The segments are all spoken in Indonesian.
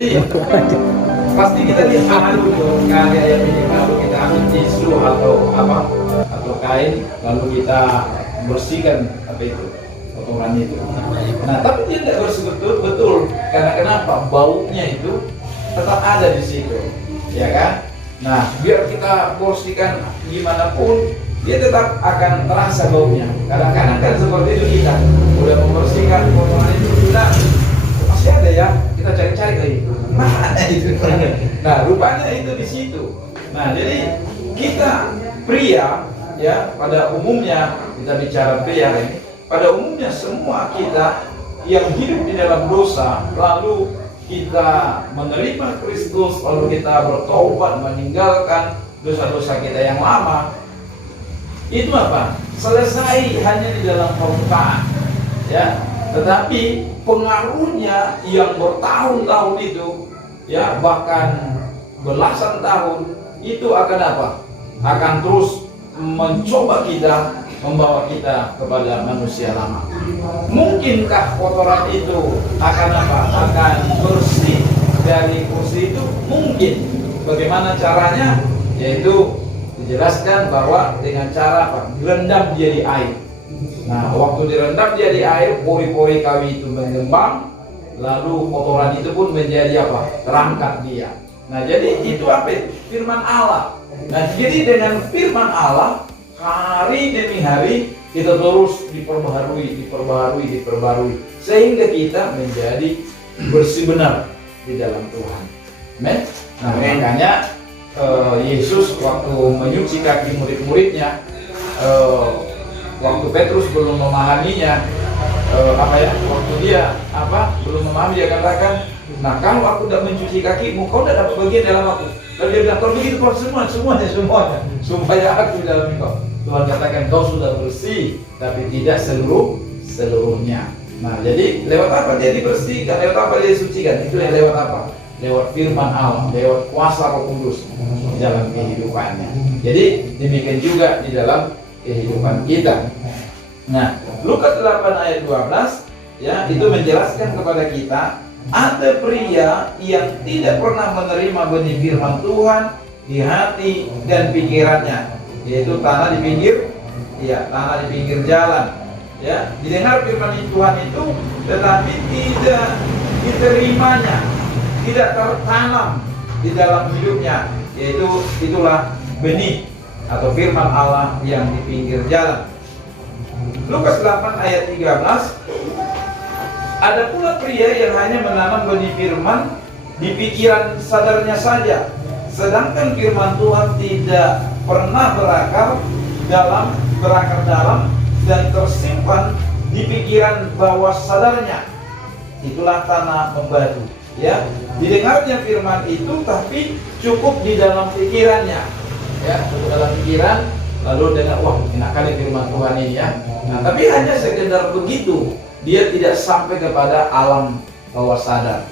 Iya. Pasti kita lihat dulu kali ayat ini, lalu kita ambil tisu atau apa atau kain, lalu kita bersihkan apa itu kotoran itu. Nah, tapi dia tidak bersih betul, karena kenapa? Baunya itu tetap ada di situ, ya kan? Nah, biar kita bersihkan gimana pun, dia tetap akan terasa baunya. Kadang-kadang kan seperti itu, kita udah membersihkan kotoran itu sudah masih ada ya, kita cari-cari lagi. Mana itu? Nah, rupanya itu di situ. Nah, jadi kita pria ya, pada umumnya kita bicara pria ini, pada umumnya semua kita yang hidup di dalam dosa, lalu kita menerima Kristus, lalu kita bertobat meninggalkan dosa-dosa kita yang lama, itu apa? Selesai hanya di dalam permukaan, ya. Tetapi pengaruhnya yang bertahun-tahun itu, ya bahkan belasan tahun, itu akan apa? Akan terus mencoba kita, membawa kita kepada manusia lama. Mungkinkah kotoran itu akan apa? Akan bersih dari kursi itu? Mungkin. Bagaimana caranya? Yaitu dijelaskan bahwa dengan cara apa? Direndam dia di air. Nah, waktu direndam dia di air, pori-pori kawi itu mengembang, lalu kotoran itu pun menjadi apa? Terangkat dia. Nah, jadi itu apa? Firman Allah. Nah, jadi dengan firman Allah, hari demi hari kita terus diperbaharui, sehingga kita menjadi bersih benar di dalam Tuhan. Amen. Nah, makanya Yesus waktu menyuci kaki murid-muridnya, waktu Petrus belum memahaminya, waktu dia belum memahami, dia katakan, nah kalau aku tidak mencuci kakimu, kau tidak dapat bagian dalam aku. Lalu dia bilang, kalau begitu kau semuanya supaya aku dalam kau. Tuhan katakan, kau sudah bersih, tapi tidak seluruhnya. Nah, jadi lewat apa dia dibersihkan, lewat apa dia disucikan? Itu yang lewat apa? Lewat firman Allah, lewat kuasa Roh Kudus di dalam kehidupannya. Jadi demikian juga di dalam kehidupan kita. Nah, Lukas 8 ayat 12 ya, itu menjelaskan kepada kita ada pria yang tidak pernah menerima benih firman Tuhan di hati dan pikirannya, yaitu tanah di pinggir jalan. Ya, didengar firman Tuhan itu, tetapi tidak diterimanya, tidak tertanam di dalam hidupnya, yaitu itulah benih atau firman Allah yang di pinggir jalan. Lukas 8 ayat 13, ada pula pria yang hanya menanam benih firman di pikiran sadarnya saja, sedangkan firman Tuhan tidak pernah berakar dalam dan tersimpan di pikiran bawah sadarnya. Itulah tanah membatu. Ya, didengarnya firman itu tapi cukup di dalam pikirannya. Ya, dalam pikiran, lalu dengar, wah enak kali firman Tuhan ini ya. Nah, tapi hanya sekedar begitu, dia tidak sampai kepada alam bawah sadar.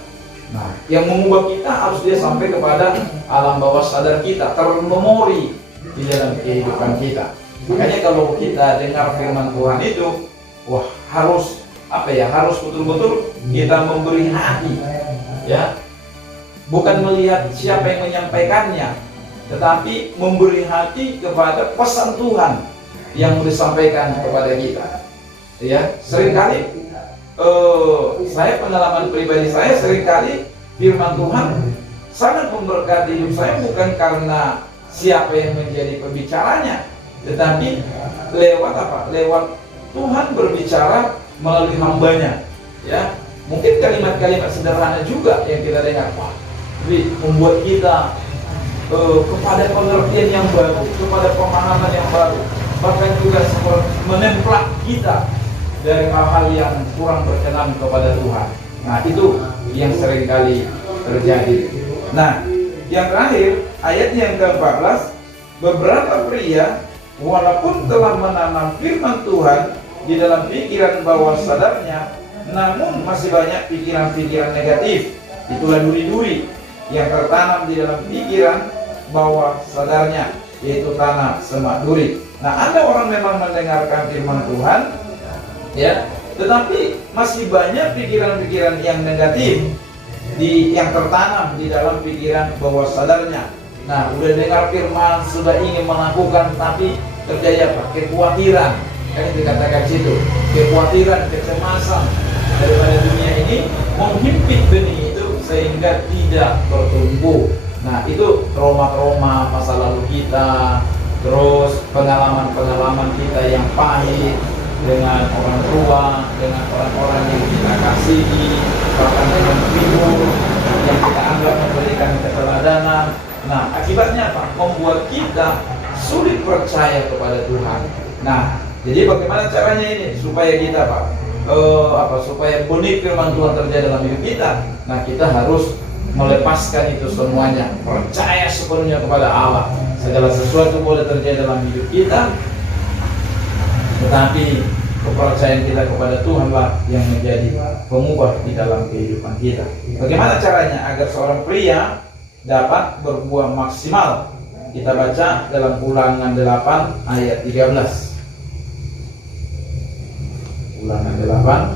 Nah, yang mengubah kita harus dia sampai kepada alam bawah sadar kita, termemori di dalam kehidupan kita. Makanya kalau kita dengar firman Tuhan itu, wah harus harus betul-betul kita memberi hati, ya, bukan melihat siapa yang menyampaikannya, tetapi memberi hati kepada pesan Tuhan yang disampaikan kepada kita. Ya, seringkali saya pengalaman pribadi saya, seringkali firman Tuhan sangat memberkati hidup saya, bukan karena siapa yang menjadi pembicaranya, tetapi lewat lewat Tuhan berbicara melalui hambanya. Ya, mungkin kalimat-kalimat sederhana juga yang kita dengar, tapi membuat kita kepada pengertian yang baru, kepada pemahaman yang baru, bahkan juga menemplak kita dari hal-hal yang kurang berkenan kepada Tuhan. Nah, itu yang seringkali terjadi. Nah, yang terakhir, ayat yang ke-14, beberapa pria walaupun telah menanam firman Tuhan di dalam pikiran bawah sadarnya, namun masih banyak pikiran-pikiran negatif. Itulah duri-duri yang tertanam di dalam pikiran bawah sadarnya, yaitu tanah semak duri. Nah, ada orang memang mendengarkan firman Tuhan, ya, tetapi masih banyak pikiran-pikiran yang negatif. yang tertanam di dalam pikiran bawah sadarnya. Nah, udah dengar firman, sudah ingin melakukan, tapi terjadi apa? Kekhawatiran. Kan dikatakan situ, kekhawatiran, kecemasan daripada dunia ini menghimpit benih itu sehingga tidak bertumbuh. Nah, itu trauma-trauma masa lalu kita, terus pengalaman-pengalaman kita yang pahit dengan orang tua, dengan orang-orang yang kita kasihi, bahkan dengan ibu yang kita anggap memberikan keteladanan. Nah, akibatnya apa? Membuat kita sulit percaya kepada Tuhan. Nah, jadi bagaimana caranya ini supaya kita supaya benih firman Tuhan terjadi dalam hidup kita? Nah, kita harus melepaskan itu semuanya, percaya sepenuhnya kepada Allah. Segala sesuatu boleh terjadi dalam hidup kita, tetapi kepercayaan kita kepada Tuhanlah yang menjadi pengubah di dalam kehidupan kita. Bagaimana caranya agar seorang pria dapat berbuah maksimal? Kita baca dalam Ulangan 8 ayat 13. Ulangan 8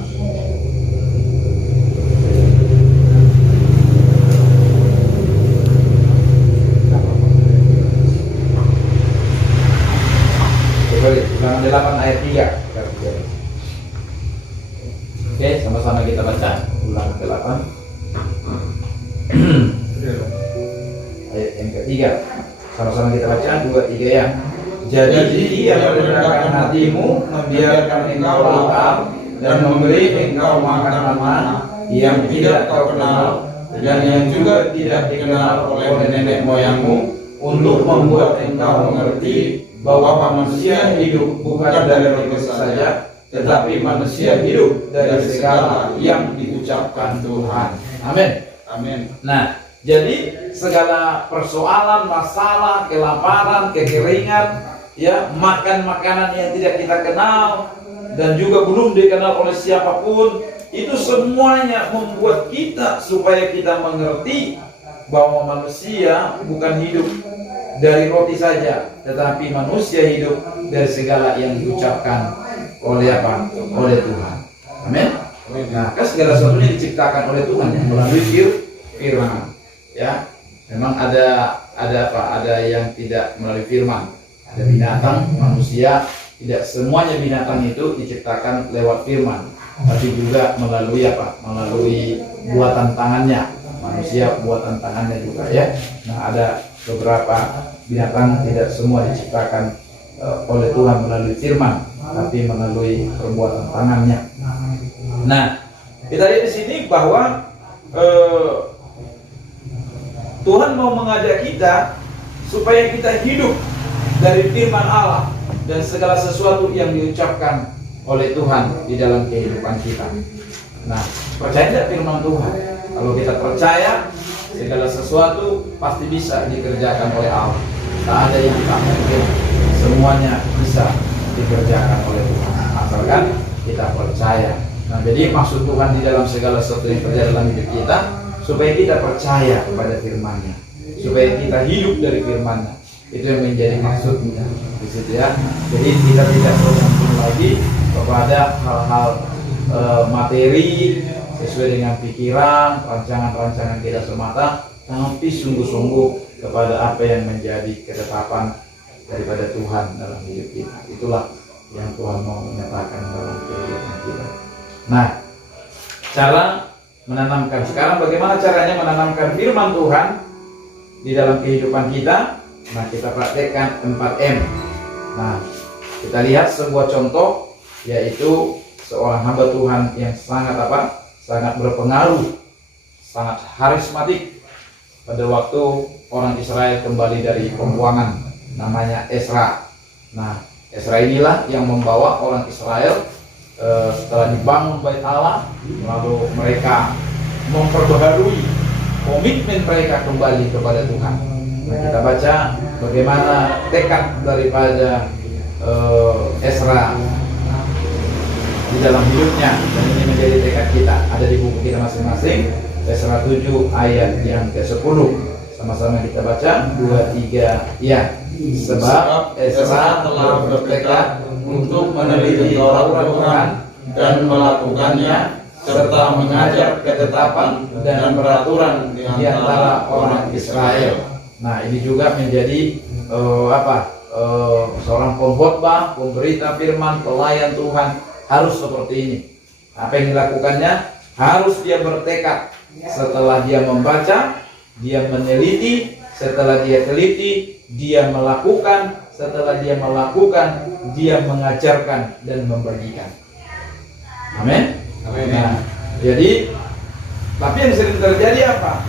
Ulangan 8 ayat 3. Oke, sama-sama kita baca Ulangan 8 ayat yang ketiga. Sama-sama kita baca 2, 3 ya. Jadi ia merendahkan hatimu, membiarkan engkau lapar, dan memberi engkau makanan mana yang tidak kau kenal dan yang juga tidak dikenal oleh nenek moyangmu, untuk membuat engkau mengerti bahwa manusia hidup bukan dari roti saja, tetapi manusia hidup dari segala yang diucapkan Tuhan. Amin. Amin. Nah, jadi segala persoalan, masalah, kelaparan, kekeringan, ya, makan makanan yang tidak kita kenal dan juga belum dikenal oleh siapapun, itu semuanya membuat kita supaya kita mengerti bahwa manusia bukan hidup dari roti saja, tetapi manusia hidup dari segala yang diucapkan oleh apa? Oleh Tuhan. Amin. Nah, kan segala sesuatunya diciptakan oleh Tuhan melalui firman. Ya, memang ada yang tidak melalui firman. Ada binatang, manusia, tidak semuanya binatang itu diciptakan lewat firman, tapi juga melalui apa? Melalui buatan tangannya. Manusia buatan tangannya juga, ya. Nah, ada beberapa binatang tidak semua diciptakan oleh Tuhan melalui firman, tapi melalui perbuatan tangannya. Nah, kita lihat di sini bahwa Tuhan mau mengajak kita supaya kita hidup dari firman Allah dan segala sesuatu yang diucapkan oleh Tuhan di dalam kehidupan kita. Nah, percaya tidak firman Tuhan? Kalau kita percaya, segala sesuatu pasti bisa dikerjakan oleh Allah. Tak ada yang tak mungkin, semuanya bisa dikerjakan oleh Tuhan, asalkan kita percaya. Nah, jadi maksud Tuhan di dalam segala sesuatu yang terjadi dalam hidup kita, supaya kita percaya kepada firman-Nya, supaya kita hidup dari firman-Nya. Itu yang menjadi maksudnya di situ, ya. Jadi kita tidak bergantung lagi kepada hal-hal materi sesuai dengan pikiran, rancangan-rancangan kita semata, tapi sungguh-sungguh kepada apa yang menjadi ketetapan daripada Tuhan dalam hidup kita. Itulah yang Tuhan mau menyatakan dalam kehidupan kita. Nah, cara menanamkan sekarang, bagaimana caranya menanamkan firman Tuhan di dalam kehidupan kita? Nah, kita praktekkan 4M. Nah, kita lihat sebuah contoh, yaitu seorang hamba Tuhan yang sangat sangat berpengaruh, sangat karismatik pada waktu orang Israel kembali dari pembuangan, namanya Ezra. Nah, Ezra inilah yang membawa orang Israel setelah dibangun Bait Allah, lalu mereka memperbaharui komitmen mereka kembali kepada Tuhan. Nah, kita baca bagaimana tekad daripada Ezra di dalam hidupnya, dan ini menjadi tekad kita. Ada di buku kita masing-masing, Ezra 7 ayat yang ke-10. Sama-sama kita baca 2, 3 ya. Sebab Ezra telah bertekad untuk meneliti Taurat Tuhan dan melakukannya serta mengajar ketetapan dan peraturan di antara orang Israel. Nah, ini juga menjadi seorang pengkhotbah, pemberita firman, pelayan Tuhan harus seperti ini. Apa yang dilakukannya? Harus dia bertekad. Setelah dia membaca, dia meneliti. Setelah dia teliti, dia melakukan. Setelah dia melakukan, dia mengajarkan dan membagikan. Amin. Nah, jadi tapi yang sering terjadi apa?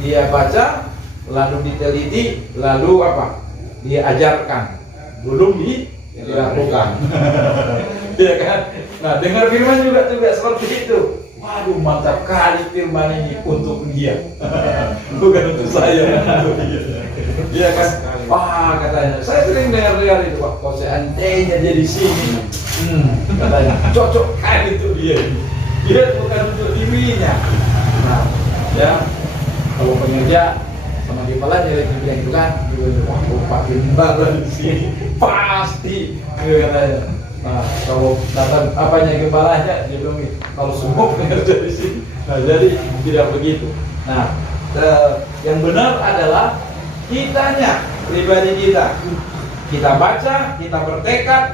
Dia baca, lalu diteliti, lalu apa? Dia ajarkan, belum dilakukan. Ya kan? Nah, dengar firman juga seperti itu. Waduh, mantap kali firman ini untuk dia. Bukan untuk saya, untuk dia. Dia kan, wah katanya, saya sering dengar itu, Pak. Kalau seandainya dia di sini, katanya cocok kali untuk dia. Dia bukan untuk dirinya. Nah, ya kalau pengerja sama kepala dia bilang itu kan, wah Pak Firman di sini pasti, katanya. Nah, kalau datang apanya gembalanya, dia bilang kalau semua pengerja di sini. Nah, jadi tidak begitu. Nah, yang benar adalah kitanya, pribadi kita. Kita baca, kita bertekad.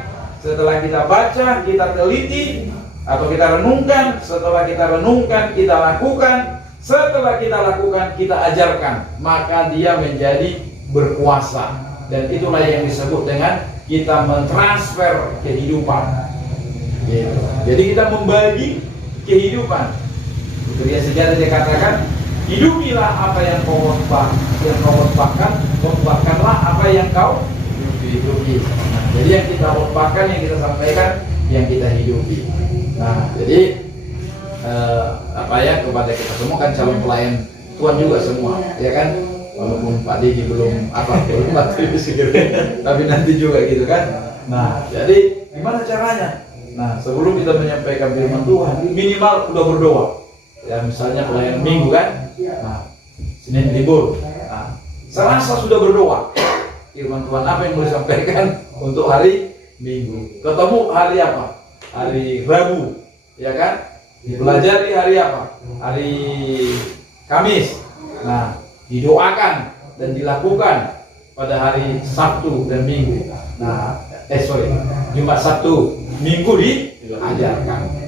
Setelah kita baca, kita teliti atau kita renungkan. Setelah kita renungkan, kita lakukan. Setelah kita lakukan, kita ajarkan. Maka dia menjadi berkuasa. Dan itulah yang disebut dengan kita mentransfer kehidupan. Gitu. Jadi kita membagi kehidupan. Itu dia sejarah dia katakan, hidupilah apa yang kau khotbahkanlah apa yang kau hidupi. Nah, jadi yang kita khotbahkan, yang kita sampaikan, yang kita hidupi. Nah, jadi kepada kita semua kan calon pelayan Tuhan juga semua, ya kan? Walaupun Pak Didi belum mati tapi nanti juga gitu kan. Nah, jadi gimana caranya? Nah, sebelum kita menyampaikan firman Tuhan, minimal udah berdoa. Ya, misalnya pelayan minggu kan. Nah, Senin libur. Nah, Selasa sudah berdoa. Firman Tuhan apa yang mau disampaikan untuk hari Minggu. Ketemu hari apa? Hari Rabu, ya kan? Dipelajari hari apa? Hari Kamis. Nah, didoakan dan dilakukan pada hari Sabtu dan Minggu. Nah, Jumat, Sabtu, Minggu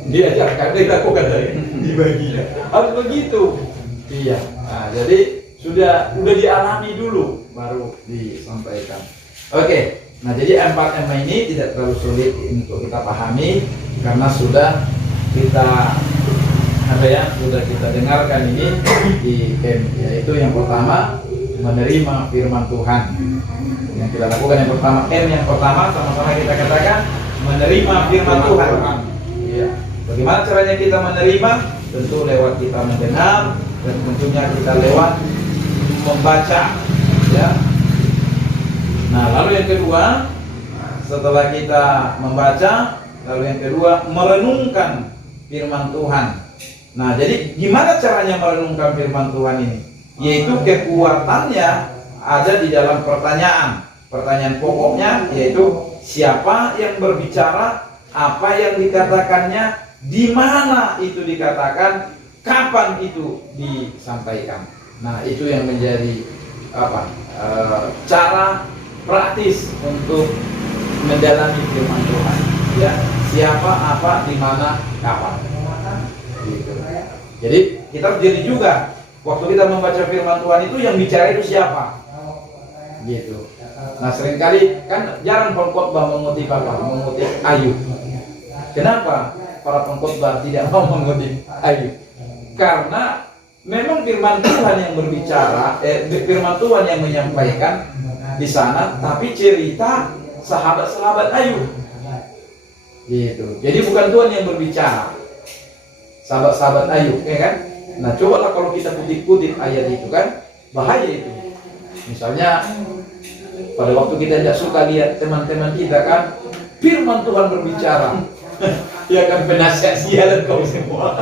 diajarkan, dilakukan dari dibaginya. Harus begitu. Iya. Nah, jadi sudah dialami dulu baru disampaikan. Oke. Nah, jadi 4M ini tidak terlalu sulit untuk kita pahami karena sudah kita dengarkan ini di M, yaitu yang pertama menerima firman Tuhan. Yang kita lakukan yang pertama, M yang pertama sama-sama kita katakan menerima firman Tuhan. Ya. Bagaimana caranya kita menerima? Tentu lewat kita mendengar dan tentunya kita lewat membaca. Ya. Nah, lalu yang kedua, setelah kita membaca, lalu yang kedua merenungkan firman Tuhan. Nah, jadi gimana caranya merenungkan firman Tuhan ini? Yaitu kekuatannya ada di dalam pertanyaan. Pertanyaan pokoknya yaitu siapa yang berbicara, apa yang dikatakannya, di mana itu dikatakan, kapan itu disampaikan. Nah, itu yang menjadi cara praktis untuk mendalami firman Tuhan. Ya, siapa, apa, di mana, kapan. Gitu. Jadi kita harus jadi juga waktu kita membaca firman Tuhan itu yang bicara itu siapa, gitu. Nah, seringkali kan jarang pengkhotbah mengutip Ayub. Kenapa para pengkhotbah tidak mau mengutip Ayub? Karena memang firman Tuhan yang berbicara, firman Tuhan yang menyampaikan di sana, tapi cerita sahabat-sahabat Ayub, gitu. Jadi bukan Tuhan yang berbicara, sahabat-sahabat Ayub, ya kan? Nah, cobalah kalau kita kutip-kutip ayat itu kan, bahaya itu. Misalnya, pada waktu kita tidak suka lihat teman-teman kita kan, firman Tuhan berbicara, ya kan, penasihat sialan kau semua.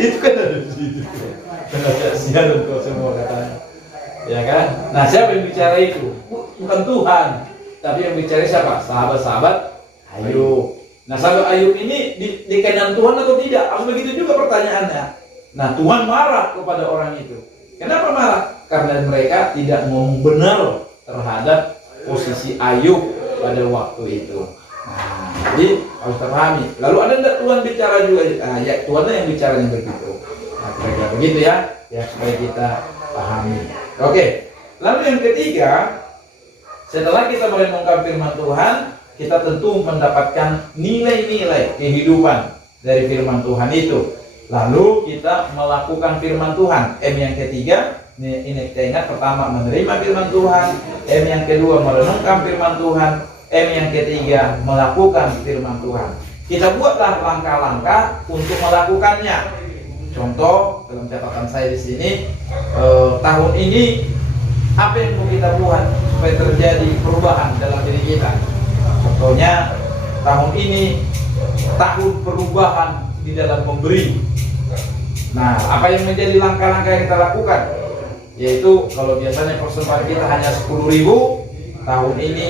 Itu kan ada di situ. Penasihat sialan kau semua katanya, ya kan? Nah, siapa yang bicara itu? Bukan Tuhan, tapi yang bicara siapa? Sahabat-sahabat Ayub. Nah, sahabat Ayub ini dikenan Tuhan atau tidak? Harus begitu juga pertanyaannya. Nah, Tuhan marah kepada orang itu. Kenapa marah? Karena mereka tidak ngomong benar terhadap posisi Ayub pada waktu itu. Nah, jadi harus terpahami. Lalu ada tidak Tuhan bicara juga? Ya Tuhan yang bicaranya begitu. Nah, kira-kira begitu ya, supaya kita pahami. Oke. Lalu yang ketiga, setelah kita merenungkan firman Tuhan, kita tentu mendapatkan nilai-nilai kehidupan dari firman Tuhan itu. Lalu kita melakukan firman Tuhan. M yang ketiga, ini kita ingat, pertama menerima firman Tuhan, M yang kedua merenungkan firman Tuhan, M yang ketiga melakukan firman Tuhan. Kita buatlah langkah-langkah untuk melakukannya. Contoh dalam catatan saya di sini, tahun ini apa yang mau kita buat supaya terjadi perubahan dalam diri kita? Contohnya tahun ini tahun perubahan di dalam memberi. Nah, apa yang menjadi langkah-langkah yang kita lakukan? Yaitu kalau biasanya persembahan kita hanya 10.000, tahun ini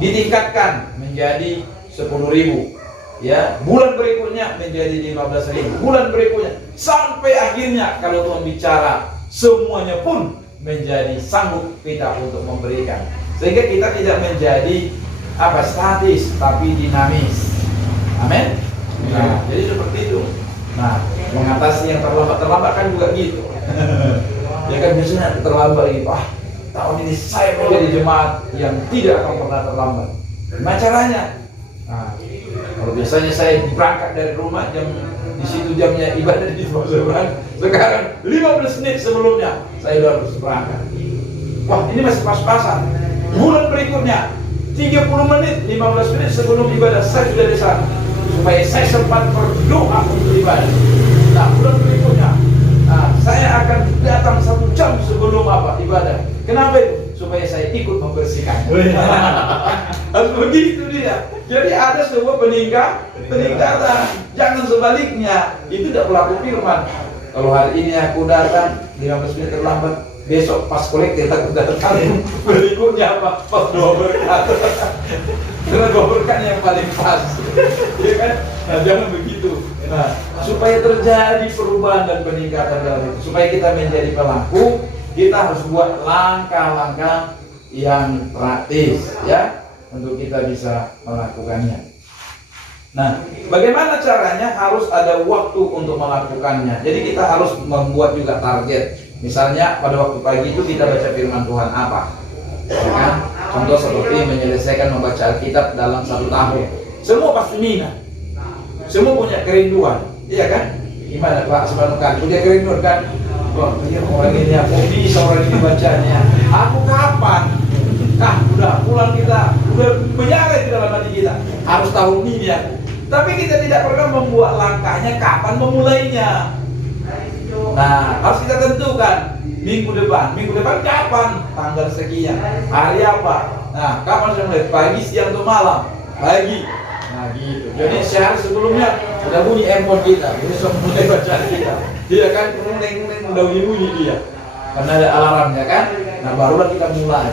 ditingkatkan menjadi 10.000. Ya, bulan berikutnya menjadi 15.000, bulan berikutnya sampai akhirnya kalau Tuhan bicara semuanya pun menjadi sanggup kita untuk memberikan. Sehingga kita tidak menjadi statis tapi dinamis. Amin. Nah, jadi seperti itu. Nah, mengatasi yang terlambat kan juga gitu. Ya kan biasanya terlambat gitu. Tahun ini saya menjadi jemaat yang tidak akan pernah terlambat. Gimana caranya? Nah, kalau biasanya saya berangkat dari rumah di situ jamnya ibadah di seberang. Sekarang 15 menit sebelumnya saya sudah harus berangkat. Wah, ini masih pas-pasan. Bulan berikutnya 30 menit, 15 menit sebelum ibadah saya sudah di sana, supaya saya sempat berdoa untuk ibadah. Nah, bulan berikutnya saya akan datang 1 jam sebelum ibadah. Kenapa itu? Supaya saya ikut membersihkan. Harus begitu dia. Jadi ada sebuah peningkatan. Jangan sebaliknya. Itu tidak pelaku firman. Kalau hari ini aku datang 15 menit terlambat, besok pas kolektif aku datang berikutnya pas doa berkat. Karena doa berkat yang paling pas. Ya kan? Nah, jangan begitu. Nah, supaya terjadi perubahan dan peningkatan dalam itu, supaya kita menjadi pelaku, kita harus buat langkah-langkah yang praktis ya untuk kita bisa melakukannya. Nah, bagaimana caranya? Harus ada waktu untuk melakukannya. Jadi kita harus membuat juga target. Misalnya pada waktu pagi itu kita baca firman Tuhan apa? Ya kan? Contoh seperti menyelesaikan membaca Alkitab dalam 1 tahun. Semua pasti minat. Semua punya kerinduan, iya kan? Gimana Pak Sebanukan? Punya kerinduan kan? Wah, orang ini aku bisa orang ini bacanya. Aku kapan? Udah pulang kita, udah menyala di dalam hati kita. Harus tahun ini aku. Tapi kita tidak pernah membuat langkahnya kapan memulainya. Nah, harus kita tentukan minggu depan kapan? Tanggal sekian. Hari apa? Nah, kapan saya mulai? Pagi, siang, atau malam? Pagi. Nah, gitu. Jadi sehari sebelumnya udah bunyi handphone kita, besok mulai baca kita. Dia kan udah bunyi dia. Karena ada alarmnya kan. Nah, barulah kita mulai.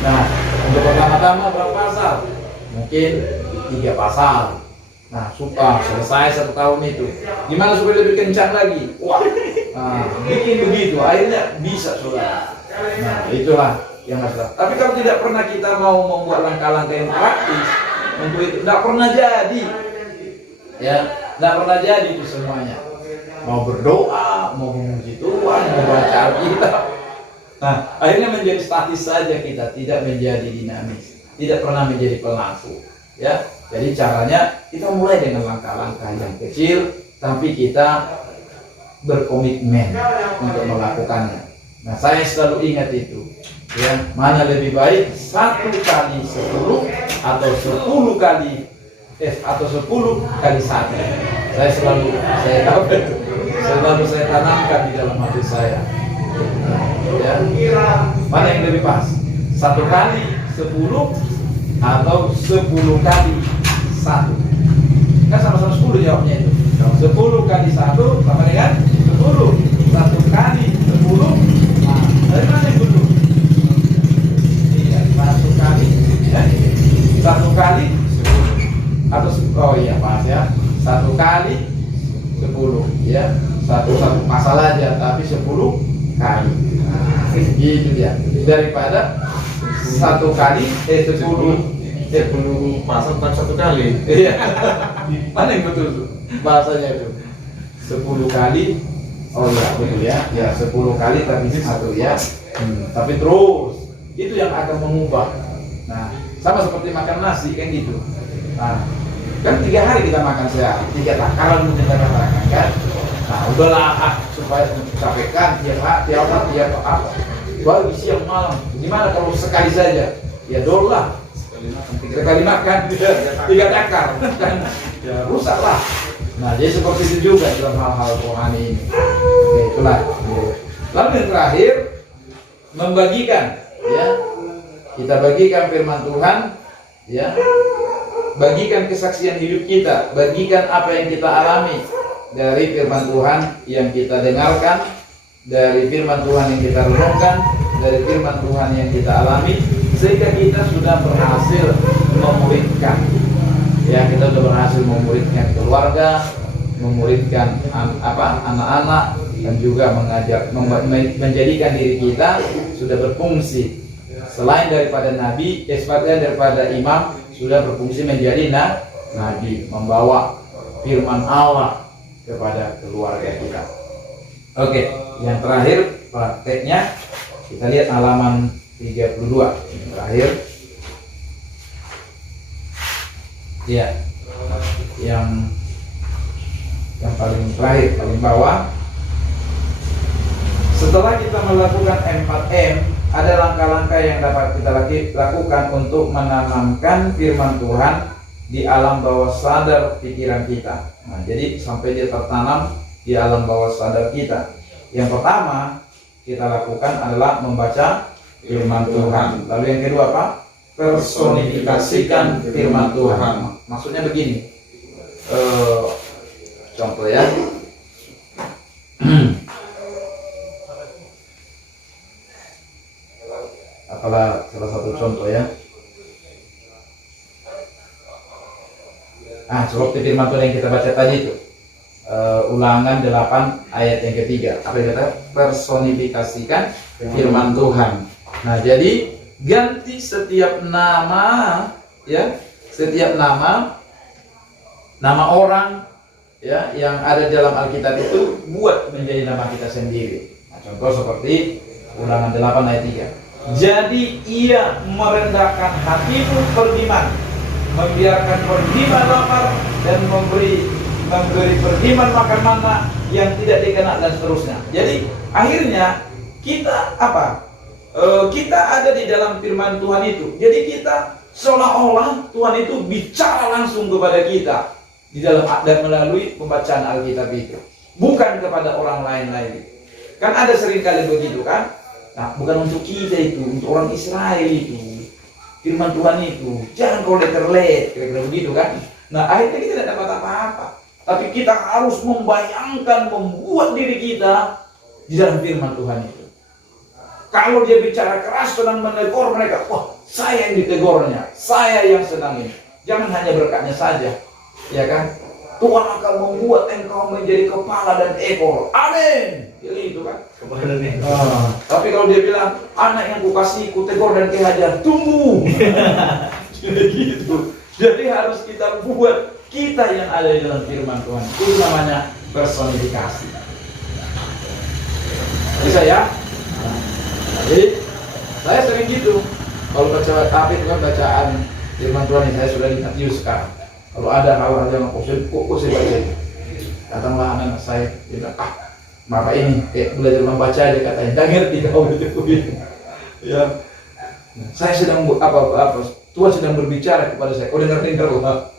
Nah, untuk pertama-tama berapa pasal? Mungkin 3 pasal. Nah, selesai 1 tahun itu. Gimana supaya lebih kencang lagi? Wah, bikin begitu, akhirnya bisa saudara. Nah, itulah yang harus. Tapi kalau tidak pernah kita mau membuat langkah-langkah yang praktis, untuk itu tidak pernah jadi. Ya, tidak pernah jadi itu semuanya. Mau berdoa, mau memuji Tuhan, mau baca Alkitab. Nah, akhirnya menjadi statis saja kita, tidak menjadi dinamis, tidak pernah menjadi pelaku. Ya, jadi caranya kita mulai dengan langkah-langkah yang kecil, tapi kita berkomitmen untuk melakukannya. Nah, saya selalu ingat itu. Ya, mana lebih baik 1 kali 10 atau 10 kali 1. Saya selalu saya tanamkan di dalam hati saya. Ya, mana yang lebih pas? 1 kali 10 atau 10 kali 1? Kan sama-sama 10 jawabnya itu. 10 kali 1 sama dengan 10. 1 kali 10. Nah, dari mana yang dulu? Iya, 1 kali 10 atau Gitu dia. Daripada satu kali 10 masa bukan satu kali. iya. Mana yang betul tuh bahasanya itu? 10 kali. Oh iya betul ya. Ya 10 kali tapi satu ya. Tapi terus itu yang akan mengubah. Nah, sama seperti makan nasi kan gitu. Nah, kan 3 hari kita makan sehari, 3 takaran mungkin kita katakan kan. Nah, udahlah supaya capekkan tiap apa. Baru siang malam. Gimana kalau sekali saja? Ya dolah. Sekali makan 3 takar kan ya rusak lah. Nah, jadi seperti itu juga dalam hal-hal rohani ini. Oke, itulah. Lalu yang terakhir membagikan ya. Kita bagikan firman Tuhan ya. Bagikan kesaksian hidup kita, bagikan apa yang kita alami dari firman Tuhan yang kita dengarkan, dari firman Tuhan yang kita renungkan, dari firman Tuhan yang kita alami, sehingga kita sudah berhasil memuridkan. Ya, kita sudah berhasil memuridkan keluarga, memuridkan anak-anak, dan juga menjadikan diri kita sudah berfungsi selain daripada nabi, daripada imam, sudah berfungsi menjadi nabi, membawa firman Allah kepada keluarga kita. Oke, yang terakhir prakteknya kita lihat halaman 32 terakhir. Ya, yang paling terakhir, paling bawah. Setelah kita melakukan 4M, ada langkah-langkah yang dapat kita lakukan untuk menanamkan firman Tuhan di alam bawah sadar pikiran kita. Nah, jadi sampai dia tertanam di alam bawah sadar kita. Yang pertama kita lakukan adalah membaca firman Tuhan. Lalu yang kedua apa? Personifikasikan firman Tuhan. Maksudnya begini. Contoh ya. Apalah salah satu contoh ya. Seperti firman Tuhan yang kita baca tadi itu. Ulangan 8 ayat yang ketiga. Apa yang kata? Personifikasikan firman Tuhan. Nah, jadi ganti setiap nama ya, setiap nama orang ya yang ada dalam Alkitab itu buat menjadi nama kita sendiri. Nah, contoh seperti Ulangan 8 ayat 3. Jadi ia merendahkan hatimu perdiman, membiarkan perdiman lapar, dan memberi perdiman makan mana yang tidak dikenal, dan seterusnya. Jadi akhirnya kita apa? Kita ada di dalam firman Tuhan itu. Jadi kita seolah-olah Tuhan itu bicara langsung kepada kita di dalam dan melalui pembacaan Alkitab itu, bukan kepada orang lain lagi. Kan ada sering kali begitu kan? Nah, bukan untuk kita itu, untuk orang Israel itu. Firman Tuhan itu, jangan kau letterlet, kira-kira begitu kan? Nah, akhirnya kita tidak dapat apa-apa. Tapi kita harus membayangkan, membuat diri kita di dalam firman Tuhan itu. Kalau dia bicara keras sedang menegur mereka, wah, saya yang ditegurnya, saya yang sedang ini. Jangan hanya berkatnya saja, ya kan? Tuhan akan membuat engkau menjadi kepala dan ekor. Amin. Jadi itu kan. Kepala dan ekor. Tapi kalau dia bilang, anak yang kukasih, kutegur dan kehajar, tunggu. Jadi gitu. Jadi harus kita buat kita yang ada di dalam firman Tuhan. Itu namanya personifikasi. Bisa ya? Jadi saya sering gitu. Kalau baca tapi itu kan bacaan firman Tuhan ini saya sudah lihat sekarang. Kalau ada hal-hal yang kok saya baca itu, datanglah anak saya, dia bilang, bapak ini belajar membaca aja katanya, nggak ngerti kau itu. Ya, saya sedang Tuhan sedang berbicara kepada saya. Kau dengar lah.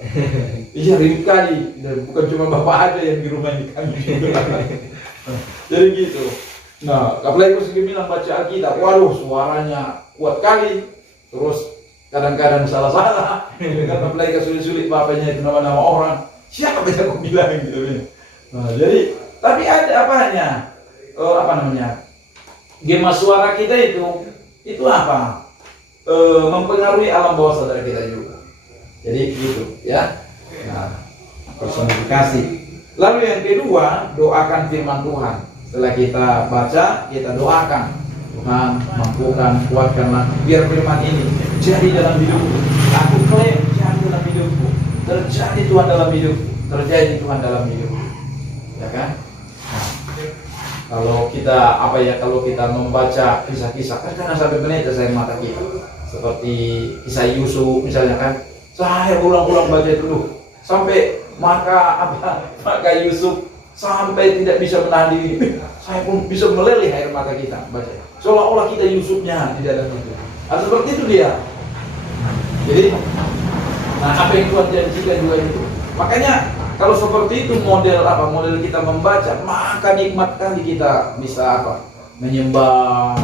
Iya, ribut kali. Dan bukan cuma bapak aja yang di rumah ini kami. Jadi gitu. Nah, apalagi kalau saya bilang baca Alkitab, waduh suaranya kuat kali. Terus kadang-kadang salah-salah. Karena apalagi sulit-sulit bapaknya itu nama-nama orang. Siapa bisa aku bilang gitu. Nah, jadi tapi ada apanya? Gema suara kita itu apa? Mempengaruhi alam bawah sadar kita juga. Jadi gitu ya. Nah, personifikasi. Lalu yang kedua, doakan firman Tuhan. Setelah kita baca, kita doakan. Tuhan mampukan, kuatkanlah biar firman ini jadi dalam hidupku. Aku klaim jadi dalam hidupku. Terjadi Tuhan dalam hidupku. Terjadi Tuhan dalam hidupku. Ya kan? Nah, kalau kita membaca kisah-kisah kan kadang sampai menetes air mata kita. Seperti kisah Yusuf misalnya kan. Saya ulang-ulang baca itu dulu. Sampai maka Yusuf sampai tidak bisa menahan diri. Saya pun bisa meleleh air mata kita baca. Seolah-olah kita Yusufnya di dalam itu. Nah, seperti itu dia. Jadi, apa yang Tuhan janjikan juga itu. Makanya kalau seperti itu model kita membaca, maka nikmat kali kita bisa menyembah,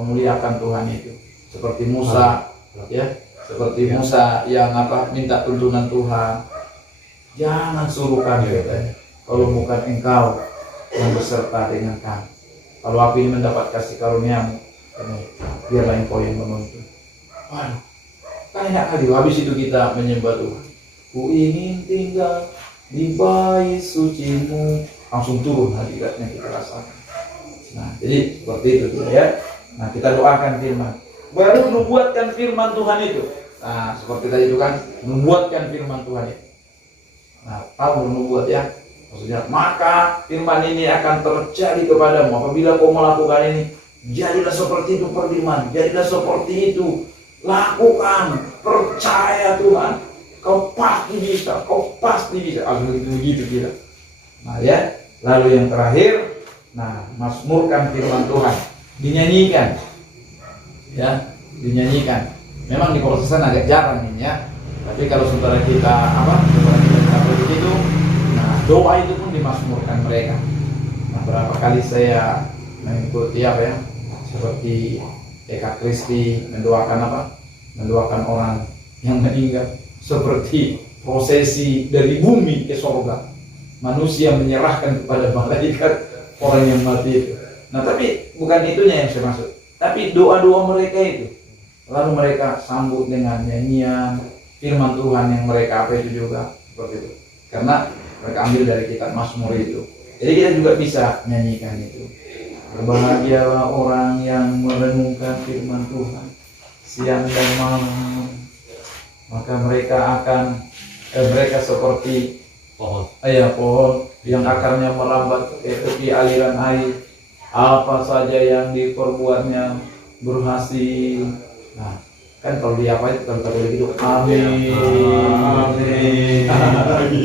memuliakan Tuhan itu. Seperti Musa, ya, seperti Musa yang minta tuntunan Tuhan. Jangan suruh kami, katanya, kalau bukan engkau yang beserta dengan kami. Kalau aku ini mendapat kasih karuniamu, biarlah engkau yang menuntun. Waduh, kan enak kali. Habis itu kita menyembah Tuhan. Ku ingin tinggal di bait sucimu. Langsung turun hadiratnya kita rasakan. Nah, jadi seperti itu ya. Nah, kita doakan firman. Baru membuatkan firman Tuhan itu. Nah, seperti tadi itu kan, membuatkan firman Tuhan itu. Nah, tahu membuat ya. Maksudnya, maka firman ini akan terjadi kepadamu apabila kau melakukan ini. Jadilah seperti itu firman, jadilah seperti itu. Lakukan, percaya Tuhan. Kau pasti bisa, kau pasti bisa. Begitu kita. Nah ya, lalu yang terakhir, mazmurkan firman Tuhan, dinyanyikan, ya, dinyanyikan. Memang di Kolose agak jarang ini ya. Tapi kalau saudara kita begitu. Doa itu pun dimazmurkan mereka. Nah, berapa kali saya mengikuti seperti Eka Kristi mendoakan orang yang meninggal, seperti prosesi dari bumi ke surga. Manusia menyerahkan kepada malaikat orang yang mati itu. Nah, tapi bukan itunya yang saya maksud. Tapi doa-doa mereka itu, lalu mereka sambut dengan nyanyian firman Tuhan yang mereka itu juga seperti itu. Karena mereka ambil dari kitab Mazmur itu. Jadi kita juga bisa nyanyikan itu. Berbahagialah orang yang merenungkan firman Tuhan siang dan malam. Maka mereka seperti pohon yang akarnya merambat ke tepi aliran air. Apa saja yang diperbuatnya berhasil. Nah, kan kalau dia kalau begitu, amin, amin,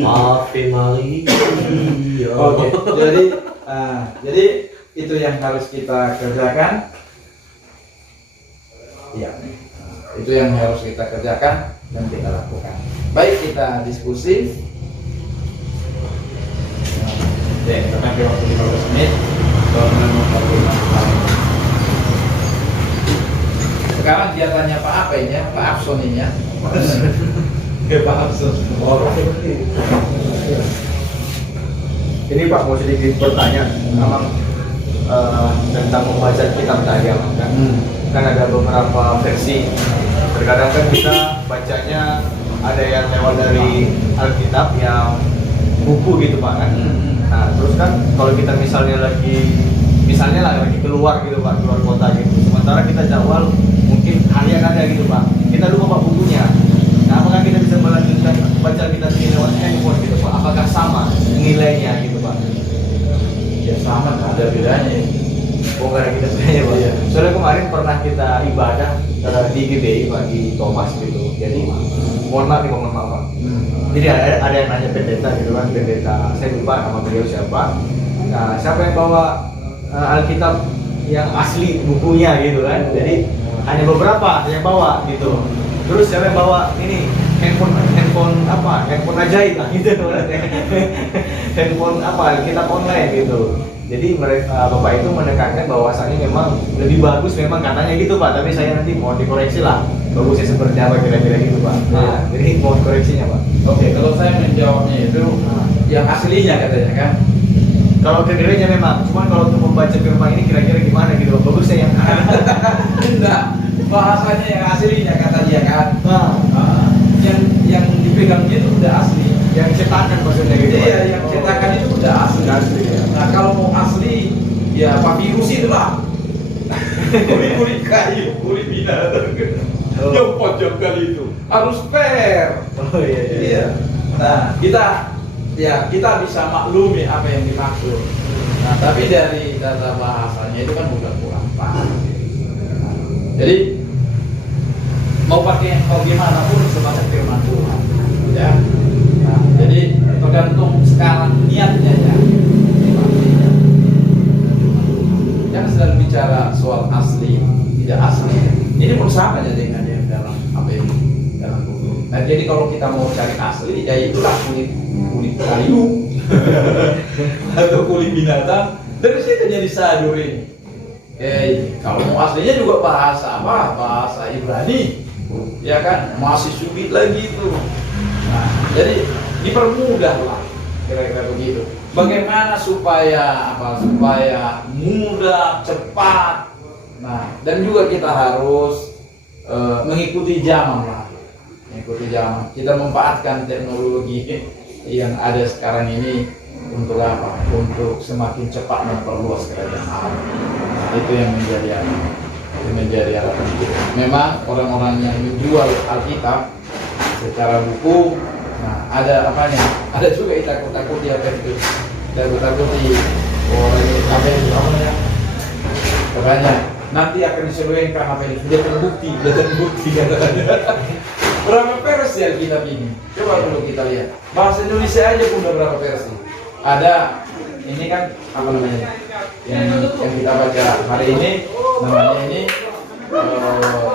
Ave Maria. Oke, jadi itu yang harus kita kerjakan. Iya, itu yang harus kita kerjakan dan kita lakukan. Baik, kita diskusi. Kita kan waktu 15 menit. Sekarang dia tanya Pak apa ini ya? Pak Akson ini ya? Pak Akson. Ini Pak mau sedikit bertanya, memang tentang membaca kitab tadi kan? Kan ada beberapa versi. Terkadang kan kita bacanya ada yang lewat dari Alkitab yang buku gitu Pak kan? Nah terus kan kalau kita misalnya lagi keluar gitu Pak, keluar kota gitu. Sementara kita jadwal mungkin harian ada gitu Pak. Kita lupa Pak bukunya. Nah, apakah kita bisa melanjutkan baca kita ini lewat handphone gitu Pak? Apakah sama nilainya gitu Pak? Ya sama, nggak ada bedanya. Oh, nggak ada kita bedanya Pak. Iya. Soalnya kemarin pernah kita ibadah di GBI Pak, di Thomas gitu. Jadi mohon maaf Pak. Jadi ada yang nanya pendeta gitu kan, pendeta saya lupa nama beliau siapa. Nah, siapa yang bawa Alkitab yang asli bukunya gitu kan? Jadi hanya beberapa yang bawa gitu. Terus siapa yang bawa ini handphone ajaib lah gitu. Handphone Alkitab online gitu. Jadi mereka bapak itu menekankan bahwasannya memang lebih bagus memang katanya gitu Pak. Tapi saya nanti mau dikoreksi lah. Bagusnya seperti apa kira-kira gitu Pak. Nah, jadi mohon koreksinya Pak. Oke, kalau saya menjawabnya itu yang aslinya katanya kan. Kalau kriteria memang, cuman kalau untuk membaca firman ini kira-kira gimana gitu, bagusnya yang enggak, bahasanya yang aslinya kata dia kan. Yang dipegangnya itu udah asli. Yang cetakan maksudnya gitu. Iya, yang cetakan itu udah asli. Asli ya. Nah kalau mau asli, ya papirus itu lah. Kulit kayu, kulit binatang. Yang pojok kali itu harus fair. Oh iya. Iya. Nah, kita bisa maklumi apa yang dimaksud. Nah, tapi dari tata bahasanya itu kan bukan kurang pas. Jadi mau gimana pun sebagai firman Tuhan. Ya. Nah, jadi tergantung sekarang niatnya ya. Jangan selalu bicara soal asli, tidak asli. Ini pun sama aja dengan yang dalam apa ini dalam buku. Nah, jadi kalau kita mau cari asli, ya itulah kulit kayu atau kulit binatang. Dari situ jadi sadur ini. Kalau mau aslinya juga bahasa apa? Bahasa Ibrani, ya kan? Masih sulit lagi itu. Nah, jadi dipermudah lah, kira-kira begitu. Bagaimana supaya mudah, cepat. Nah, dan juga kita harus mengikuti zaman lah, mengikuti zaman. Kita memanfaatkan teknologi yang ada sekarang ini untuk apa? Untuk semakin cepat memperluas kerajaan Allah. Nah, itu yang menjadi alat penting. Memang orang-orang yang menjual Alkitab secara buku, nah ada apanya? Ada juga takut-takuti apa itu? Takut-takuti orang ini apa itu namanya? Katanya nanti akan disesuaikan apa ini? Sudah terbukti katanya. Berapa versi Alkitab ini? Coba dulu kita lihat. Bahasa Indonesia aja pun udah berapa versi? Ada ini kan apa namanya? Yang kita baca hari ini namanya ini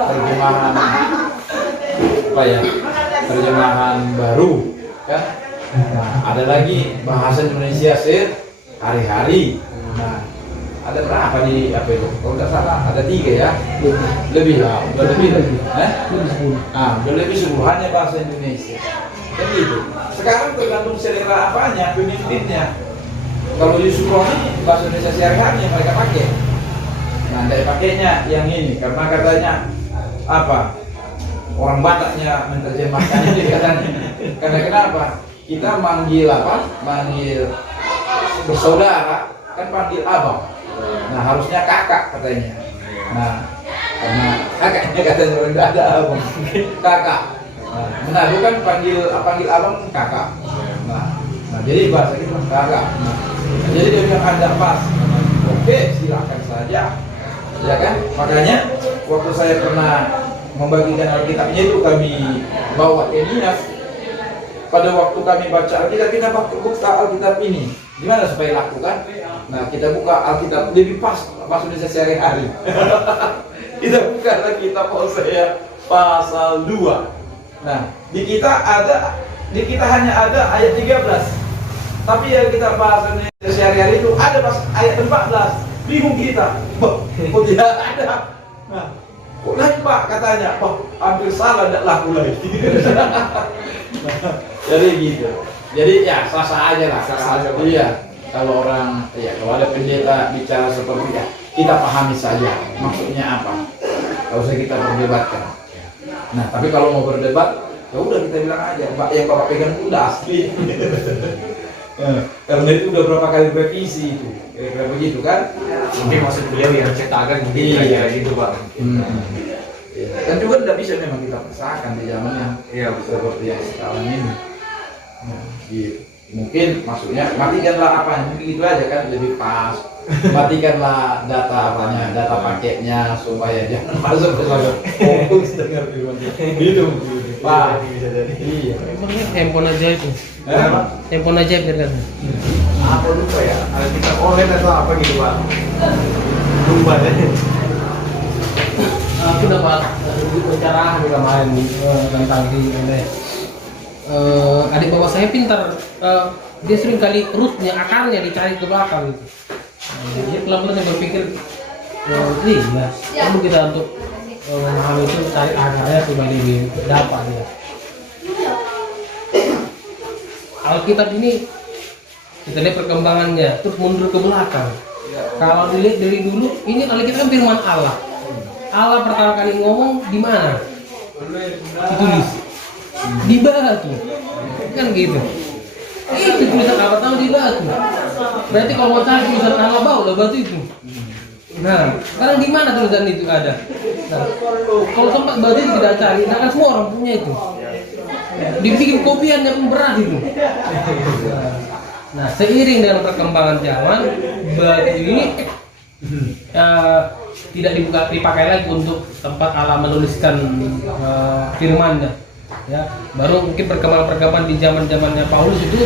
terjemahan apa ya? Terjemahan baru kan? Nah, ada lagi bahasa Indonesia hari-hari. Nah, ada berapa di apa itu? Kalau tidak salah ada 3 ya. Lebih lah, udah lebih. Udah lebih 10 hanya bahasa Indonesia. Jadi itu. Sekarang tergantung selera apanya, pemimpinnya. Kalau di Sukroni bahasa Indonesia sehari-hari yang mereka pakai. Nah, dari pakainya yang ini karena katanya apa? Orang Bataknya menerjemahkan ini katanya. Karena kenapa? Kita manggil apa? Manggil bersaudara kan panggil abang. Nah, harusnya kakak katanya. Nah, karena kakaknya katanya udah ada abang. Kakak. Nah, Manado kan panggil abang kakak. Nah, jadi bahasa kita kakak. Nah, jadi dia bilang ada pas. Oke, silakan saja. Ya kan? Makanya waktu saya pernah membagikan Alkitabnya itu kami bawa ke Minas. Pada waktu kami baca Alkitab, kita buka Alkitab ini. Gimana supaya lakukan? Nah, kita buka Alkitab lebih pas bahasa Indonesia sehari-hari. Kita buka Alkitab Hosea pasal 2. Nah, di kita hanya ada ayat 13. Tapi yang kita bahas Indonesia sehari-hari itu ada pas ayat 14. Bingung kita. Kok tidak ada? Nah, kok lain Pak katanya? Hampir salah, tidak laku lagi. Jadi gitu. Jadi ya sah-sah aja lah. Iya. Kalau orang, ya kalau ada pendeta bicara seperti ya, kita pahami saja maksudnya apa. Kalau usah kita perdebatkan. Nah, tapi kalau mau berdebat, ya udah kita bilang aja, Pak yang Bapak pegang itu udah asli. Karena itu udah berapa kali revisi itu, kira-kira begitu kan? Mungkin maksud beliau yang cetakan gitu, gitu Pak. Kan juga tidak bisa memang kita paksakan di zaman yang seperti yang sekarang ini. Gitu. Mungkin maksudnya matikanlah apa, mungkin gitu aja kan lebih pas. Matikanlah data paketnya supaya jangan masuk ke sana. Fokus dengar firman Tuhan. Gitu. Pak, bisa jadi. Iya. Emangnya handphone aja itu. Handphone aja kan. Apa lupa ya? Ada kita online atau apa gitu Pak? Lupa ya. Aku dapat pencerahan kemarin tentang ini. Adik bapak saya pintar, dia sering kali rootnya, akarnya dicari ke belakang gitu. Jadi pelan-pelan saya berpikir, iya, perlu kita untuk memahami itu cari akarnya supaya dia dapat ya. Alkitab ini kita lihat perkembangannya, terus mundur ke belakang. Kalau dilihat dari dulu, ini Alkitab kan firman Allah. Allah pertama kali ngomong di mana? Ditulis di batu, kan gitu. Itu tulisan Allah tahu di batu. Berarti kalau mau cari tulisan Allah bau lah batu itu. Nah, sekarang di mana tulisan itu ada? Nah, kalau tempat baru itu kita cari, nah kan semua orang punya itu. Dibikin kopiannya pun berat itu. Nah, seiring dengan perkembangan zaman, baju ini tidak dipakai lagi untuk tempat Allah menuliskan firman-Nya. Ya, baru mungkin perkembangan di zaman-zamannya Paulus itu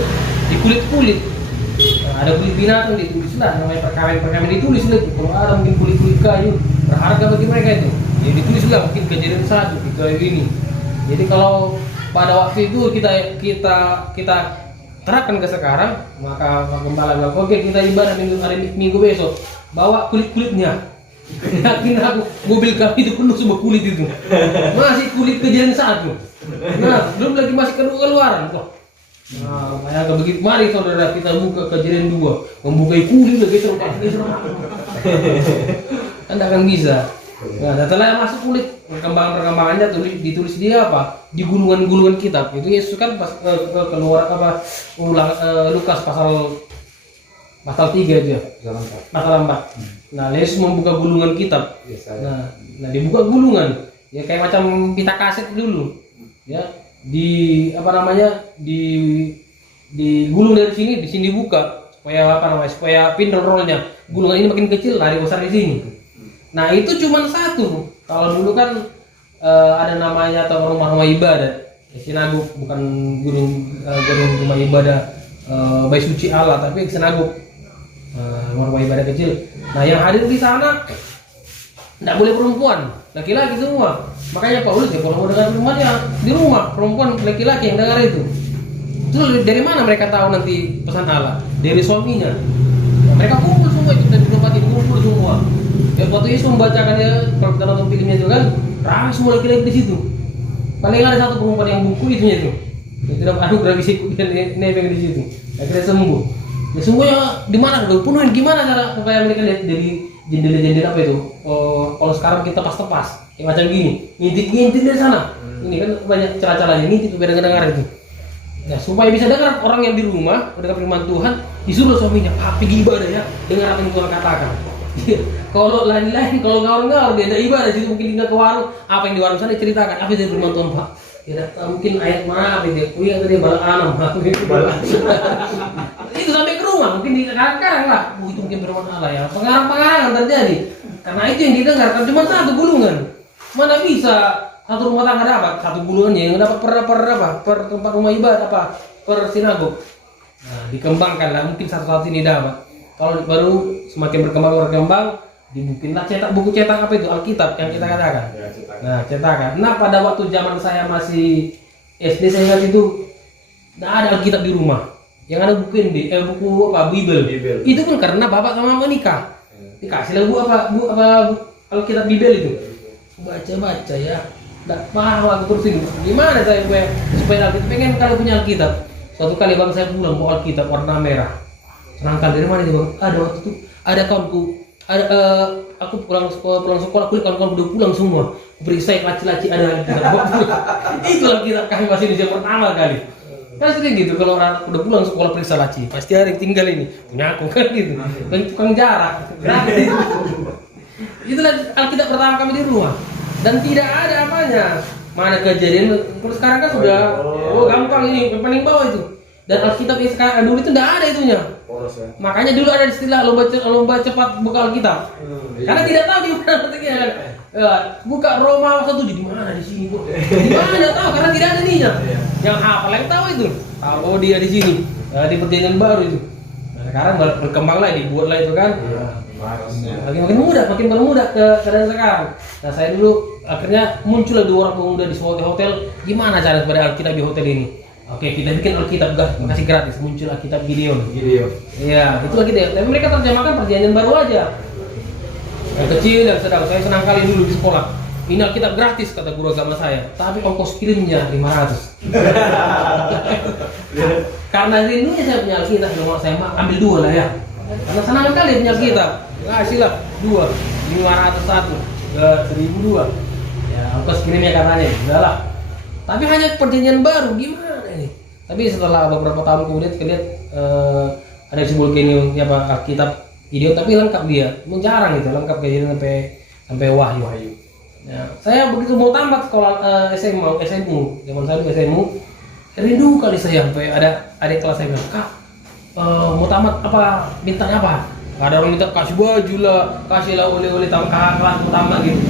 di kulit-kulit. Ada kulit binatang ditulis lah, namanya perkawinan ditulis lah itu. Kalau ada mungkin kulit-kulit kayu berharga bagi mereka itu, ya ditulis lah mungkin Kejadian 1 gitu ini. Jadi kalau pada waktu itu kita terapkan ke sekarang, maka Pak Gembala bilang, oke kita ibadah minggu besok bawa kulit-kulitnya. Yakin aku mobil kami itu penuh semua kulit itu, masih kulit Kejadian 1. Nah, belum lagi masih keluaran kok. Nah, bayangkan begitu. Mari saudara kita buka Kejadian 2, membuka kulit lagi terus Anda akan bisa. Nah, setelah masuk kulit, perkembangannya ditulis dia apa? Di gulungan-gulungan kitab. Itu Yesus kan pas keluar apa? Lukas pasal 3 itu ya. Pasal 4. Nah, Yesus membuka gulungan kitab. Nah, dibuka gulungan. Ya kayak macam pita kaset dulu. Ya, di gulung dari sini, di sini buka supaya pindah rollnya. Gulungan ini makin kecil, lari besar di sini. Nah, itu cuma satu. Kalau dulu kan ada namanya atau rumah-rumah ibadah, sinagog, bukan gedung rumah ibadah Bayi Suci Allah, tapi sinagog, rumah ibadah kecil. Nah, yang hadir di sana tidak boleh perempuan, laki-laki semua. Makanya Paulus ya kalau mau dengar firman-Nya di rumah, perempuan laki-laki yang dengar itu. Terus dari mana mereka tahu nanti pesan Allah? Dari suaminya. Nah, mereka kumpul semua itu dan di tempat itu kumpul semua. Ya waktu Yesus membacakan ya, kalau kita nonton filmnya itu kan, ramai semua laki-laki di situ. Paling ada satu perempuan yang buku itunya itu. Yang tidak anugerah bisa ikut dan nebeng di situ. Akhirnya sembuh. Ya semuanya di mana? Udah penuhin gimana cara supaya mereka lihat dari jendela-jendela apa itu? Kalau sekarang kita pas-tepas. Kayak macam gini, ngintip dari sana. Ini kan banyak celah-celahnya, ngintip biar dengar itu. Nah, supaya bisa dengar orang yang di rumah, mendengar firman Tuhan, disuruh suaminya, pergi ibadah ya, dengar apa yang Tuhan katakan. Kalau lain-lain, kalau ngawur-ngawur, dia ada ibadah, situ mungkin tinggal ke warung, apa yang di warung sana diceritakan, apa yang firman Tuhan Pak? Ya, mungkin ayat mana, apa dia? Oh iya tadi balak anam, itu sampai ke rumah, mungkin dikarang-karang lah. Itu mungkin firman Allah ya, pengarang-pengarangan terjadi. Karena itu yang didengarkan cuma satu gulungan. Mana bisa satu rumah tangga dapat satu gulungannya yang dapat per tempat rumah ibadah per sinagog. Nah, dikembangkan lah mungkin satu-satu ini dapat. Kalau baru semakin berkembang dibikinlah buku cetak apa itu Alkitab yang kita katakan. Nah, cetakan. Nah, pada waktu zaman saya masih SD saya ingat itu tidak ada Alkitab di rumah. Yang ada buku ini, buku apa Bible. Itu pun karena bapak sama menikah. Dikasih buku Alkitab Bible itu. Baca ya, tidak paham aku terus ini. Gimana saya supaya Alkitab? Pengen kalau punya Alkitab. Suatu kali bang saya pulang bawa Alkitab warna merah. Senangkan dari mana dia bang? Ada waktu itu ada kawanku, aku pulang sekolah kulit kawan-kawan udah pulang semua. Periksa laci-laci ada Alkitab. Itu Alkitab kami masih di pertama kali. Kan sering gitu kalau orang udah pulang sekolah periksa laci. Pasti hari tinggal ini punya aku kan gitu. Tukang jarak. Gratis. Itulah Alkitab pertama kami di rumah dan tidak ada apanya. Mana Kejadian, terus sekarang kan sudah gampang ini paling bawah itu. Dan Alkitab yang sekarang dulu itu tidak ada itunya. Makanya dulu ada istilah lomba cepat buka Alkitab. Karena tidak tahu di mana letaknya. Buka Roma 1 di mana di sini kok? Di mana tahu karena tidak ada ininya. Yang hafal yang tahu itu. Tahu dia di sini. Di Perjanjian Baru itu. Nah, sekarang berkembang lagi dibuatlah itu kan. Makin bermudah ke keadaan sekarang. Nah, saya dulu akhirnya muncul dua orang pemuda di sebuah hotel. Gimana cara supaya Alkitab di hotel ini? Oke, kita bikin Alkitab kasih gratis. Muncul Alkitab Gideon. Iya, itu lagi deh. Tapi mereka terjemahkan Perjanjian Baru aja. Yang kecil, yang sedang. Saya senang kali dulu di sekolah. Ini Alkitab gratis kata guru agama saya. Tapi ongkos kirimnya 500. Karena rindunya saya punya Alkitab, saya ambil 2 lah ya. Karena senang kali punya Alkitab. Kasihlah 2, 501, 1002. Ya, ongkos kirimnya katanya, udahlah. Tapi hanya Perjanjian Baru gimana ini? Tapi setelah beberapa tahun kemudian kita lihat ada yang sebut gini, Alkitab idiot tapi lengkap dia. Memang jarang gitu lengkap kejadian sampai wahyu. Ya, saya begitu mau tamat sekolah SMU, zaman saya SMU, rindu kali saya sampai ada adik kelas saya bilang, "Kak, mau tamat apa? Bintang apa?" Ada orang minta kasih baju lah, kasih lah oleh-oleh kelas mau tamat gitu.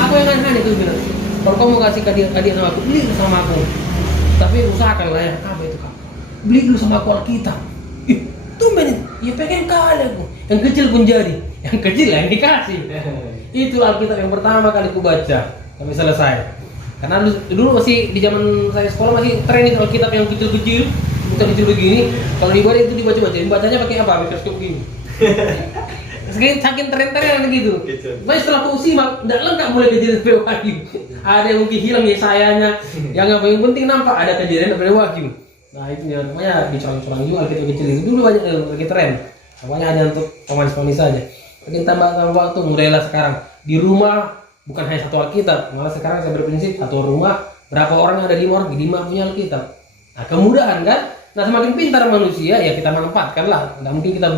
Aku yang aneh itu bilang, "Kalau kamu mau kasih hadiah sama aku, beli sama aku. Tapi usahakan lah ya." "Apa itu, Kak?" "Beli dulu sama aku Alkitab." "Ih, tumben, ya pengen kali aku. Yang kecil pun jadi, yang kecil lah yang dikasih." Itu Alkitab yang pertama kali aku baca sampai selesai. Karena dulu masih di zaman saya sekolah masih tren itu Alkitab yang kecil-kecil, bukan kecil begini. Kalau dibaca itu dibaca-baca, bacanya pakai apa? Mikroskop gini. Saking tren-tren gitu. Tapi setelah aku simak, tidak lengkap mulai kejadian sampai wahyu. Ada yang mungkin hilang ya sayanya, yang apa yang penting nampak ada kejadian sampai wahyu. Nah itu ya, namanya dicorang-corang juga Alkitab kecil itu dulu banyak lagi tren. Namanya hanya untuk pemanis-pemanis saja. Makin tambah waktu mulailah sekarang di rumah bukan hanya satu Alkitab, malah sekarang saya berprinsip satu rumah berapa orang ada 5 orang, 5 punya Alkitab. Nah kemudahan kan, nah semakin pintar manusia ya kita manfaatkan lah. Nggak mungkin kita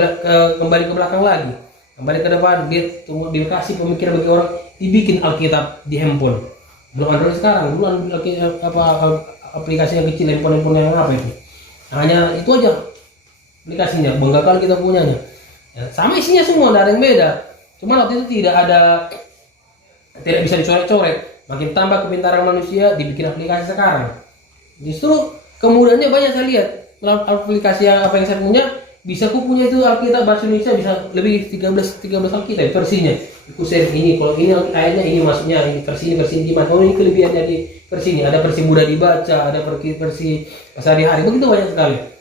kembali ke belakang lagi, kembali ke depan. Dia tunggu dikasih pemikiran bagi orang, dibikin Alkitab di handphone. Belum Android sekarang, dulu aplikasi yang kecil handphone yang apa itu. Nah, hanya itu aja aplikasinya, bangga kali kita punyanya. Ya, sama isinya semua, tidak ada yang beda. Cuma waktu itu tidak bisa dicoret-coret. Makin tambah kepintaran manusia, dibikin aplikasi sekarang. Justru kemudahannya banyak saya lihat. Dalam aplikasi apa yang saya punya, bisa aku punya itu Alkitab bahasa Indonesia bisa lebih 13 Alkitab versinya. Aku share ini, kalau ini ayatnya ini maksudnya ini versi gimana? Oh ini kelebihannya di versi ini. Ada versi mudah dibaca, ada versi sehari-hari. Begitu banyak sekali.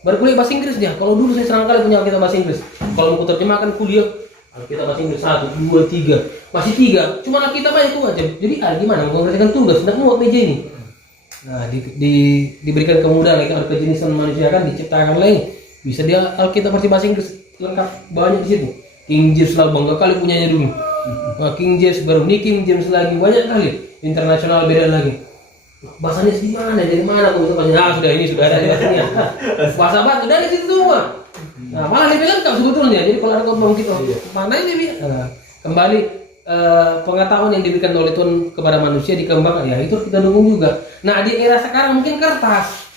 Berkuliah bahasa Inggris dia. Kalau dulu saya serang kali punya Alkitab bahasa Inggris. Kalau mau terjemahkan kuliah Alkitab bahasa Inggris 1, 2, 3, masih 3. Cuma Alkitab aja itu aja. Jadi gimana mengerjakan tugas? Tidak muat meja ini. Nah diberikan kemudahan lagi kejenisan manusia kan diciptakan lagi. Bisa dia Alkitab versi bahasa Inggris lengkap banyak di situ. King James lah bangga kali punyanya dulu. King James baru nih King James lagi banyak kali. Internasional beda lagi. Bahasanya gimana? Dari mana aku bisa bahasa? Nah, sudah ada bahasanya. Bahasa batu dari situ semua. Nah, malah lebih lengkap sebetulnya. Jadi kalau ada ngomong gitu, mana ini? Nah, kembali pengetahuan yang diberikan oleh Tuhan kepada manusia dikembangkan, ya itu kita dukung juga. Nah, di era sekarang mungkin kertas.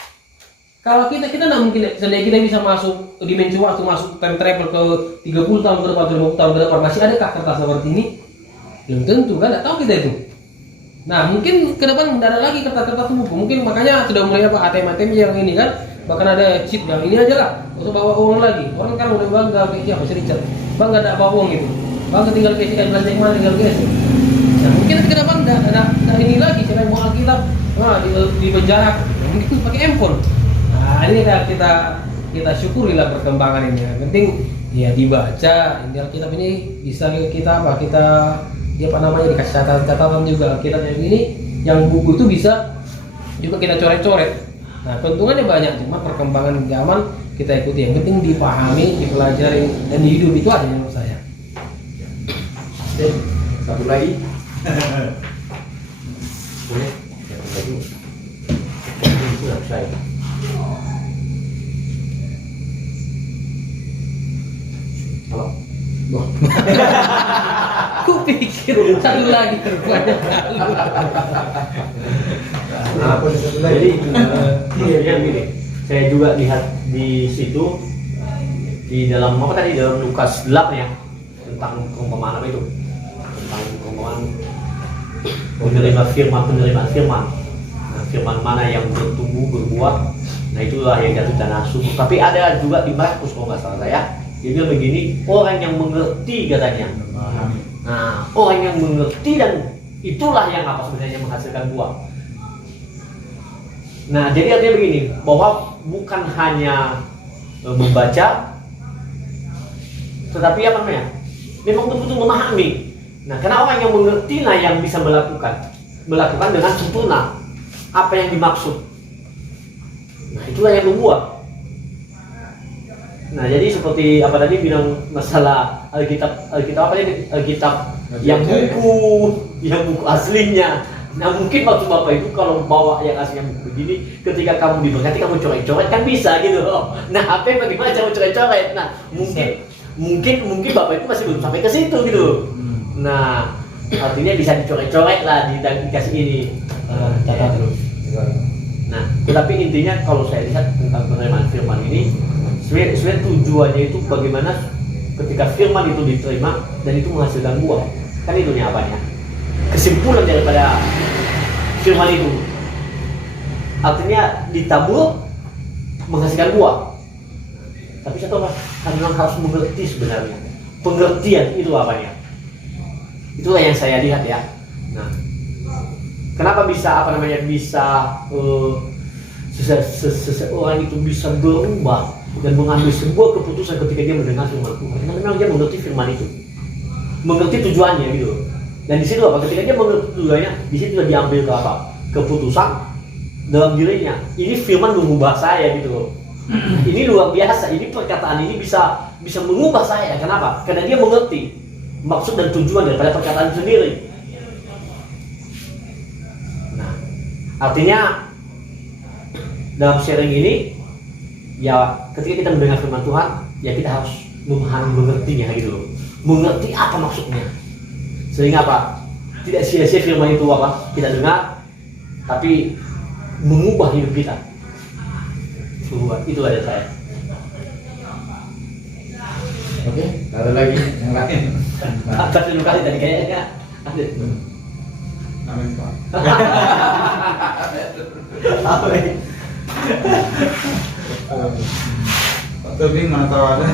Kalau kita tidak mungkin, seandainya kita bisa masuk dimensi waktu, masuk time travel ke 30 tahun ke depan, 50 tahun ke depan, masih adakah kertas seperti ini? Belum tentu kan, tidak tahu kita itu. Nah mungkin ke depan tidak ada lagi kertas-kertas buku, mungkin makanya sudah mulai ATM yang ini kan, bahkan ada chip yang ini aja lah, untuk bawa uang lagi. Orang kan udah bangga kayak siapa sih Richard, bangga tidak bawa uang itu, bangga tinggal kasih kan belanja kemana tinggal kasih. Nah mungkin ke depan tidak ini lagi, saya mau Alkitab, di penjara, mungkin pakai handphone. Nah ini kita syukurilah perkembangan ini. Yang penting ya dibaca, ini Alkitab ini bisa kita dia dikasih catatan juga kita yang ini, yang buku itu bisa juga kita coret-coret. Nah keuntungannya banyak, cuma perkembangan zaman kita ikuti. Yang penting dipahami, dipelajari, dan hidup itu aja menurut saya. Oke, satu lagi. Boleh? Ya, tadi. Sudah selesai. Halo. Ku pikir satu lagi terbanyak. Jadi gini, saya juga lihat di situ di dalam apa tadi dalam Lukas 8 ya, tentang perumpamaan apa itu, tentang perumpamaan penerimaan firman. Nah, firman mana yang bertumbuh berbuah, nah itulah yang jatuh tanah subur. Tapi ada juga di Markus kalau nggak salah saya, dia bilang begini, orang yang mengerti katanya. Nah, orang yang mengerti dan itulah yang apa sebenarnya menghasilkan buah. Nah, jadi artinya begini, bahwa bukan hanya membaca, tetapi apa namanya, memang betul-betul memahami. Nah, karena orang yang mengerti lah yang bisa melakukan dengan sempurna apa yang dimaksud. Nah, itulah yang membuat. Nah, jadi seperti apa tadi bilang masalah Alkitab apa tadi? Alkitab yang buku aslinya. Nah, mungkin waktu Bapak itu kalau bawa yang aslinya buku begini, ketika kamu diberkati kamu coret-coret kan bisa gitu loh. Nah, apa bagaimana cara coret-coret? Nah, mungkin bapak itu masih belum sampai ke situ gitu. Nah, artinya bisa dicorek-corek lah dikasih ini. Catat terus. Nah, tetapi intinya kalau saya lihat tentang penerimaan firman ini, sebenarnya tujuannya itu bagaimana ketika firman itu diterima dan itu menghasilkan buah. Kan itu apanya? Kesimpulan daripada firman itu. Artinya ditabur menghasilkan buah. Tapi satu apa? Memang harus mengerti sebenarnya. Pengertian itu apanya? Itulah yang saya lihat ya. Nah, kenapa bisa seseorang itu bisa berubah dan mengambil sebuah keputusan ketika dia mendengar firman Tuhan? Karena memang dia mengerti firman itu, mengerti tujuannya gitu. Dan di situ apa? Ketika dia mengerti tujuannya, di situ sudah diambil ke apa? Keputusan dalam dirinya. Ini firman mengubah saya gitu loh. Ini luar biasa. Ini perkataan ini bisa mengubah saya. Kenapa? Karena dia mengerti maksud dan tujuan daripada perkataan itu sendiri. Nah, artinya dalam sharing ini, ya ketika kita mendengar firman Tuhan, ya kita harus memahami, mengertinya gitu loh. Mengerti apa maksudnya. Sehingga apa? Tidak sia-sia firman itu apa? Kita dengar, tapi mengubah hidup kita. Itu ada saya. Oke, ada lagi yang lain. Atas dulu kali tadi kayaknya ada. Amin Pak. Amin. Pak Tobing mana tahu ada?